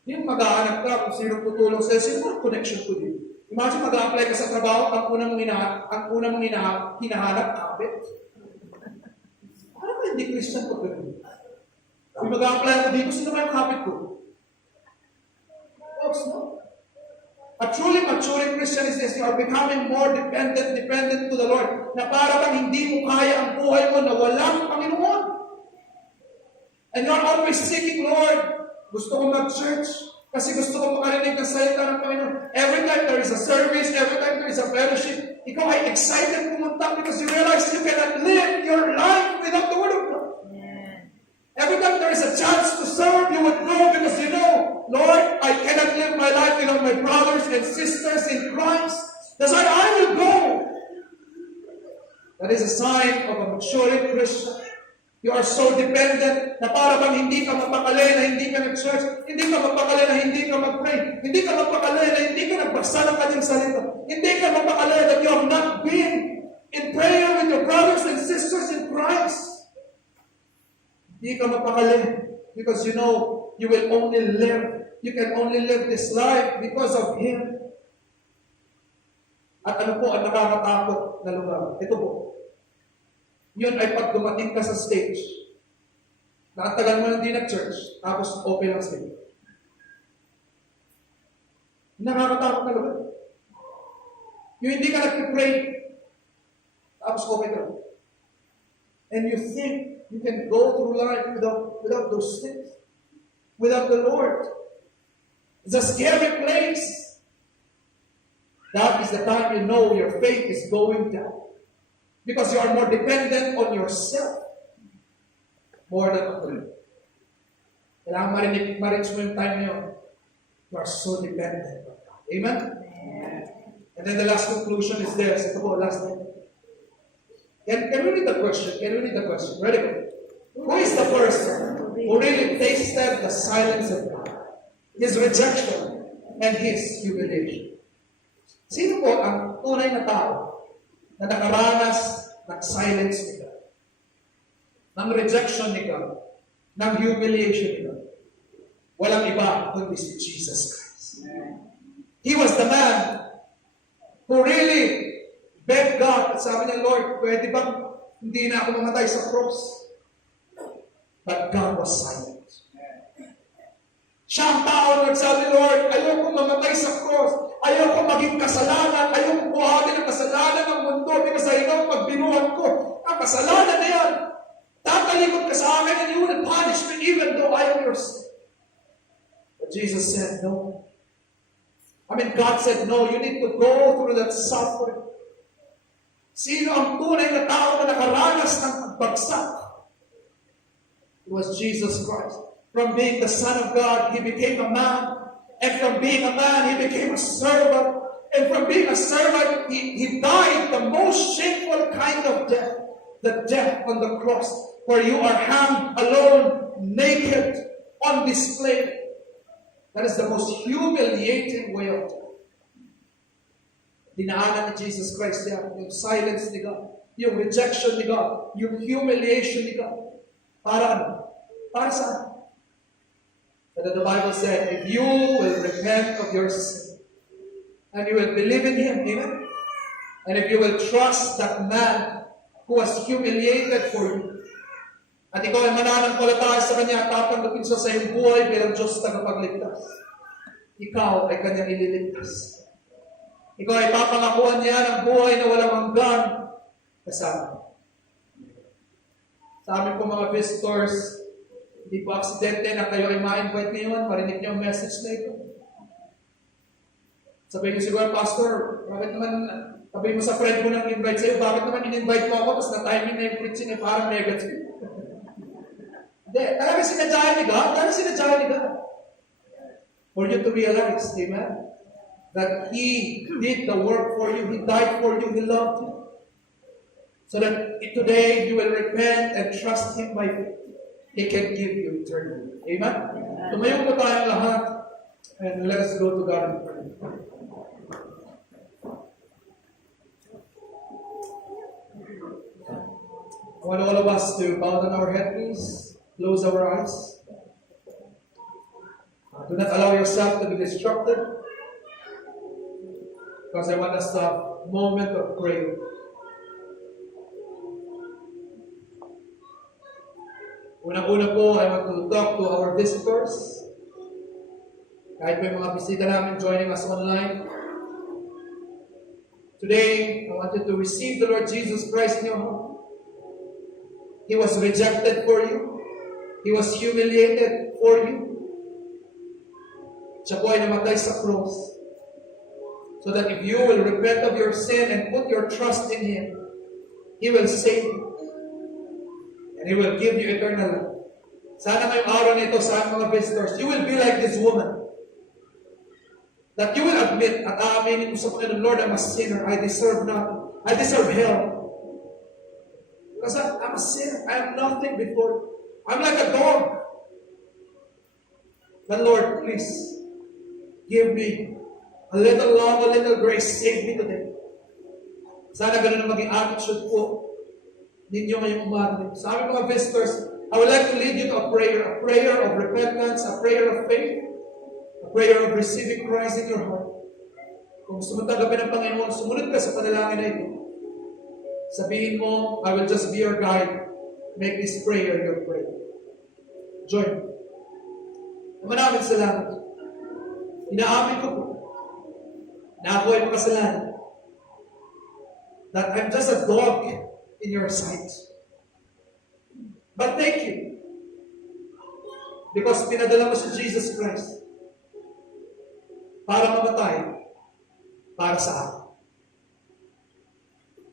Hindi maghahanap ka kung sino tutulong sa'yo. Sino connection to you? Imagine mag-a-apply ka sa trabaho, ang unang mong hinahanap, kapit. Ano ba hindi Christian ko gano'n? Kung mag-a-apply ako dito, sino ba yung kapit ko? Folks, no? A truly maturing Christian is this, you are becoming more dependent to the Lord, na para bang hindi mo kaya ang buhay mo na walang Panginoon. And you are always seeking, Lord, Gusto ko mag-church. Kasi gusto ko makarinig ng salita ng Panginoon. Every time there is a service, every time there is a fellowship, ikaw ay excited pumunta because you realize you cannot live your life without the Word of God. Every time there is a chance to serve, you would go because you know, Lord, I cannot live my life without my brothers and sisters in Christ. That's why I will go. That is a sign of a maturing Christian. You are so dependent na para bang hindi ka mapakali na hindi ka nag-church, hindi ka mapakali na hindi ka mag-pray, hindi ka mapakali na hindi ka nagbasa ng kanyang salita, hindi ka mapakali that you have not been in prayer with your brothers and sisters in Christ. Hindi ka mapakali because you know you will only live, you can only live this life because of Him. At ano po ang nakakatakot na lugar? Ito po. Yun ay pag dumating ka sa stage, na ang tagal mo hindi nag-church, tapos okay lang sa'yo. Nakakatakot na lugar. Yung hindi ka nag-pray, tapos okay lang. And you think you can go through life without those things, without the Lord. It's a scary place. That is the time you know your faith is going down. Because you are more dependent on yourself more than on God. Kailangan ma-reach mo yung time na yun. You are so dependent on God. Amen? And then the last conclusion is this. Ito po, last time. Can we read the question? Ready? Who is the person who really tasted the silence of God? His rejection and His humiliation. Sino po ang tunay na tao na nakaranas ng silence ni God, ng rejection ni God, ng humiliation ni God? Walang iba kundi si Jesus Christ. He was the man who really begged God. At sabi niya, Lord, pwede bang hindi na ako mamatay sa cross? But God was silent. Siya ang tao na nagsabi, Lord, ayoko mamatay sa cross. Ayoko maging kasalanan. Ayoko buhatin ang kasalanan ng mundo because I know pag binuhat ko, ang kasalanan na yan, tatalikod ka sa akin and you will punish me even though I am your sin. But Jesus said, no. God said, no, you need to go through that suffering. Sino ang tunay na tao na nakaranas ng pagbagsak? It was Jesus Christ. From being the Son of God, He became a man. And from being a man, He became a servant. And from being a servant, He died the most shameful kind of death. The death on the cross, where you are hung alone, naked, on display. That is the most humiliating way of death. Dinaanan ni Jesus Christ yan, yung silence ni God, yung rejection ni God, yung humiliation ni God. Para ano? Para saan? But the Bible said, if you will repent of your sin, and you will believe in Him, amen? And if you will trust that man who was humiliated for you, at ikaw ay mananampalataya sa Kanya at tatanggapin siya sa iyong buhay bilang Diyos tagapagligtas, ikaw ay Kanyang ililigtas. Ikaw ay papangakuan niya ng buhay na walang hanggan kasama. Sa amin po mga visitors, hindi po aksidente na kayo ay ma-invite ngayon, marinig niyo ang message na ito. Sabihin niyo siguro, Pastor, bakit naman, sabihin mo sa friend mo nang invite sa'yo, bakit naman in-invite mo ako, tapos na-timing na yung preaching ay parang negative. Hindi, talaga sinadyahan ni God, for you to realize, amen, that He did the work for you, He died for you, He loved you. So that today you will repent and trust Him by faith. He can give you eternity. Amen? Tumayo po tayong lahat and let us go to God and pray. I want all of us to bow down our head, please. Close our eyes. Do not allow yourself to be distracted, because I want us to have a moment of prayer. Unang-una po, I want to talk to our visitors. Kahit may mga bisita namin joining us online. Today, I want you to receive the Lord Jesus Christ in your heart. He was rejected for you. He was humiliated for you. Siya po ay namatay sa cross. So that if you will repent of your sin and put your trust in Him, He will save you. And He will give you eternal life. Sana ngayong araw nito sa mga visitors, you will be like this woman. That you will admit at aaminin mo sa Panginoon, Lord, I'm a sinner. I deserve nothing. I deserve hell. Because I'm a sinner. I am nothing before. I'm like a dog. But Lord, please, give me a little love, a little grace. Save me today. Sana ganun ang maging attitude po ninyo ngayong umaga. Sa aming mga visitors, I would like to lead you to a prayer of repentance, a prayer of faith, a prayer of receiving Christ in your heart. Kung gusto mo tanggapin ng Panginoon, sumunod ka sa panalangin na ito. Sabihin mo, I will just be your guide. Make this prayer your prayer. Join me. Maraming salamat. Inaamin ko po na ako ay makasalanan. That I'm just a dog in your sight. But thank you. Because pinadala mo si Jesus Christ para mamatay para sa akin.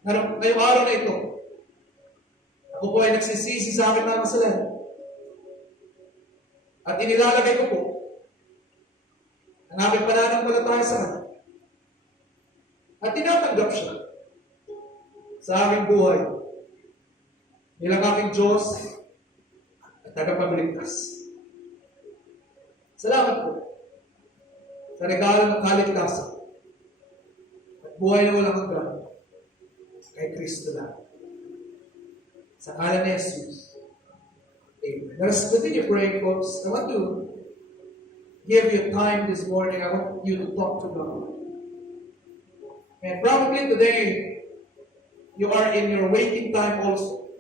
Ngayong araw na ito, ako po ay nagsisisi sa akin mga kasalanan. At inilalagay ko po ang aking pananampalataya sa Kanya. At tinatanggap siya sa aking buhay bilang aking Diyos at tagapagligtas. Salamat po sa regalo ng kaligtasan at buhay na walang hanggan kay Kristo lang. Sa ngalan ni Jesus. Amen. Let us continue praying, folks. I want to give you time this morning. I want you to talk to God. And probably today, you are in your waiting time also.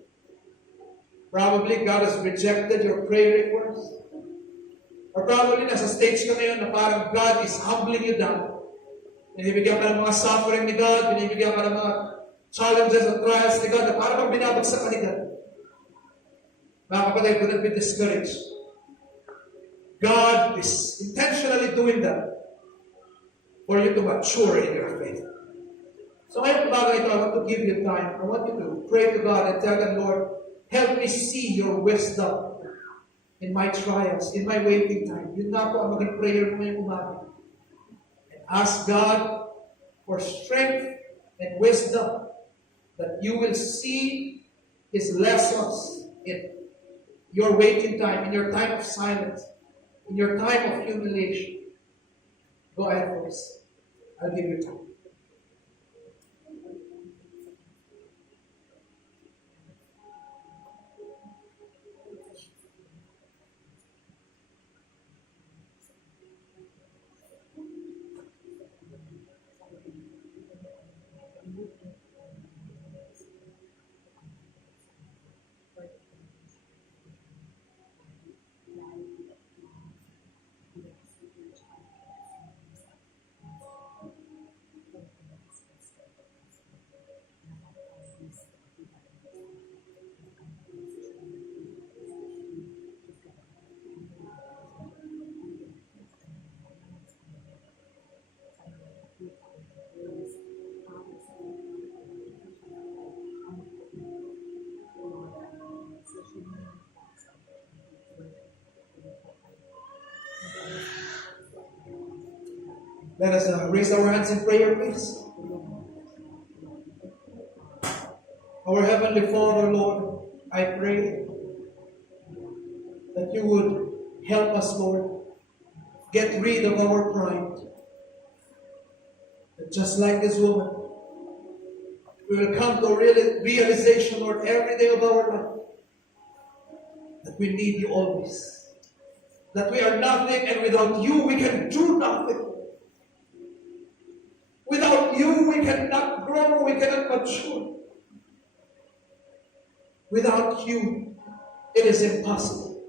Probably God has rejected your prayer request. Or probably nasa stage ka ngayon na parang God is humbling you down. Binibigyan ka ng mga suffering ni God, binibigyan ka ng mga challenges and trials ni God na parang kang binabagsak ka ni God. Mga kapatid, do not be discouraged. God is intentionally doing that for you to mature in your faith. So ngayong umaga ito, I want to give you time. I want you to pray to God and tell God, Lord, help me see your wisdom in my trials, in my waiting time. Yun na po ang maging prayer mo ngayong umaga. And ask God for strength and wisdom that you will see His lessons in your waiting time, in your time of silence, in your time of humiliation. Go ahead, folks. I'll give you time. Let us raise our hands in prayer, please. Our Heavenly Father, Lord, I pray that you would help us, Lord, get rid of our pride. That just like this woman, we will come to a realization, Lord, every day of our life, that we need you always. That we are nothing, and without you, we can do nothing. Without you, we cannot grow, we cannot mature. Without you, it is impossible.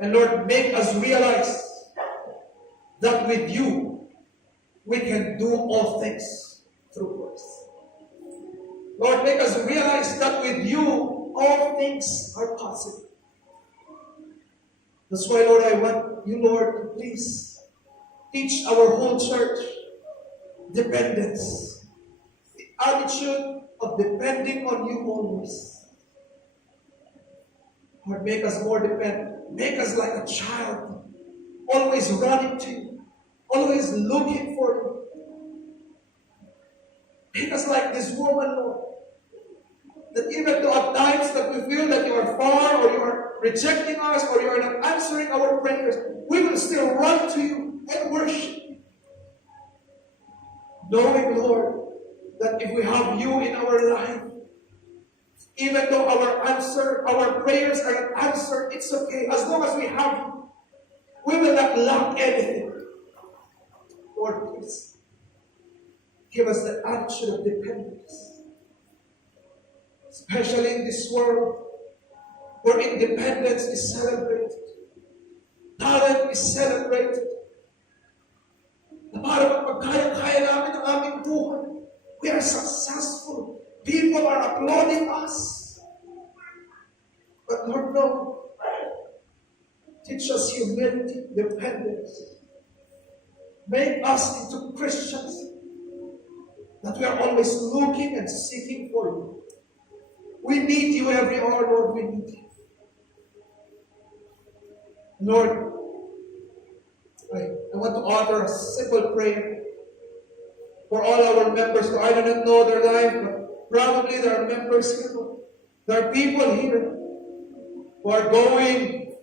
And Lord, make us realize that with you, we can do all things through Christ. Lord, make us realize that with you, all things are possible. That's why, Lord, I want you, Lord, to please teach our whole church dependence. The attitude of depending on you always. Lord, make us more dependent. Make us like a child, always running to you, always looking for you. Make us like this woman, Lord, that even though at times that we feel that you are far, or you are rejecting us, or you are not answering our prayers, we will still run to you and worship you. Knowing, Lord, that if we have you in our life, even though our prayers are not answered, it's okay. As long as we have you, we will not lack anything. Lord, please give us the attitude of dependence. Especially in this world where independence is celebrated, talent is celebrated. Na para magkaya-kaya namin ang aming buhay. We are successful. People are applauding us. But Lord, no. Teach us humility, dependence. Make us into Christians that we are always looking and seeking for you. We need you every hour, Lord. We need you. Lord, I want to offer a simple prayer for all our members. I do not know their life, but probably there are members here. There are people here who are going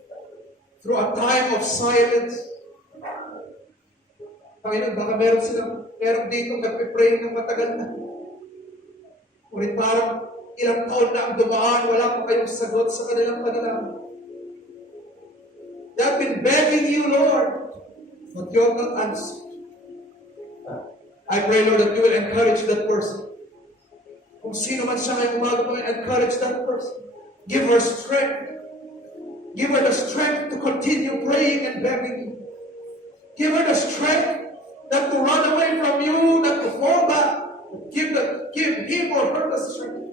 through a time of silence. Panginoon, baka meron dito nagpipray ng matagal na. Ngunit parang ilang taon na ang dumaan, wala pa kayong sagot sa kanilang panalangin. They have been begging you, Lord, but you have not answered. I pray, Lord, that you will encourage that person. Kung sino man siya ngayong umaga, encourage that person. Give her strength. Give her the strength to continue praying and begging you. Give her the strength not to run away from you, not to fall back. Give him or her the strength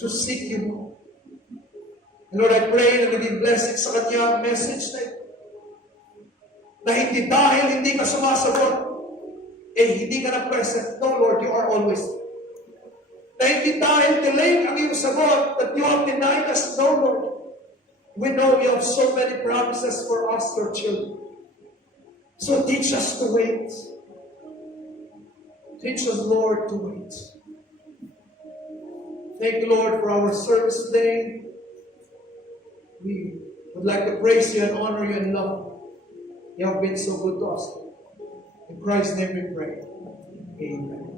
to seek you more. And Lord, I pray na naging blessing sa kanya ang message na ito. Na hindi dahil hindi ka sumasagot, hindi ka na present. No, Lord, you are always there. Na hindi dahil delayed ang iyong sagot, that you have denied us. No, Lord. We know you have so many promises for us, your children. So teach us to wait. Teach us, Lord, to wait. Thank you, Lord, for our service today. We would like to praise you and honor you and love you. You have been so good to us. In Christ's name we pray. Amen.